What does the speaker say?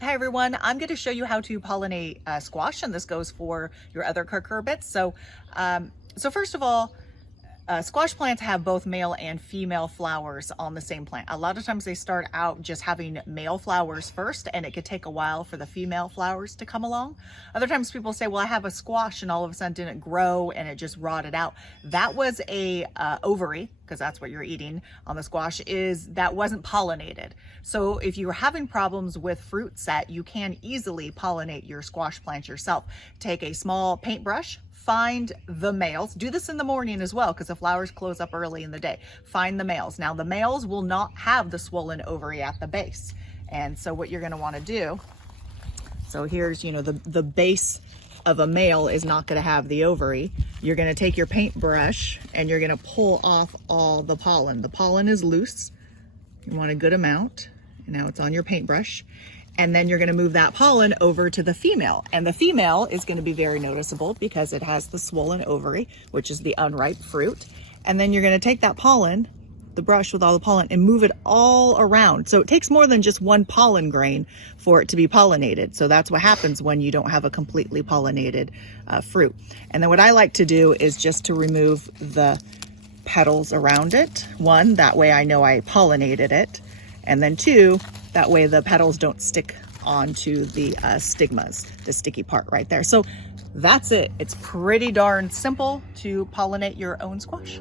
Hi everyone, I'm going to show you how to pollinate squash, and this goes for your other cucurbits. So first of all, squash plants have both male and female flowers on the same plant. A lot of times they start out just having male flowers first, and it could take a while for the female flowers to come along. Other times people say, well, I have a squash and all of a sudden didn't grow and it just rotted out. That was a ovary, because that's what you're eating on the squash, is that wasn't pollinated. So if you're having problems with fruit set, you can easily pollinate your squash plant yourself. Take a small paintbrush, find the males. Do this in the morning as well, because the flowers close up early in the day. Find the males. Now the males will not have the swollen ovary at the base. And so what you're going to want to do, so here's, the base of a male is not going to have the ovary. You're going to take your paintbrush and you're going to pull off all the pollen. The pollen is loose. You want a good amount. Now it's on your paintbrush. And then you're going to move that pollen over to the female. And the female is going to be very noticeable because it has the swollen ovary, which is the unripe fruit. And then you're going to take that pollen, the brush with all the pollen, and move it all around. So it takes more than just one pollen grain for it to be pollinated. So that's what happens when you don't have a completely pollinated fruit. And then what I like to do is just to remove the petals around it. One, that way I know I pollinated it. And then two, that way the petals don't stick onto the stigmas, the sticky part right there. So that's it. It's pretty darn simple to pollinate your own squash.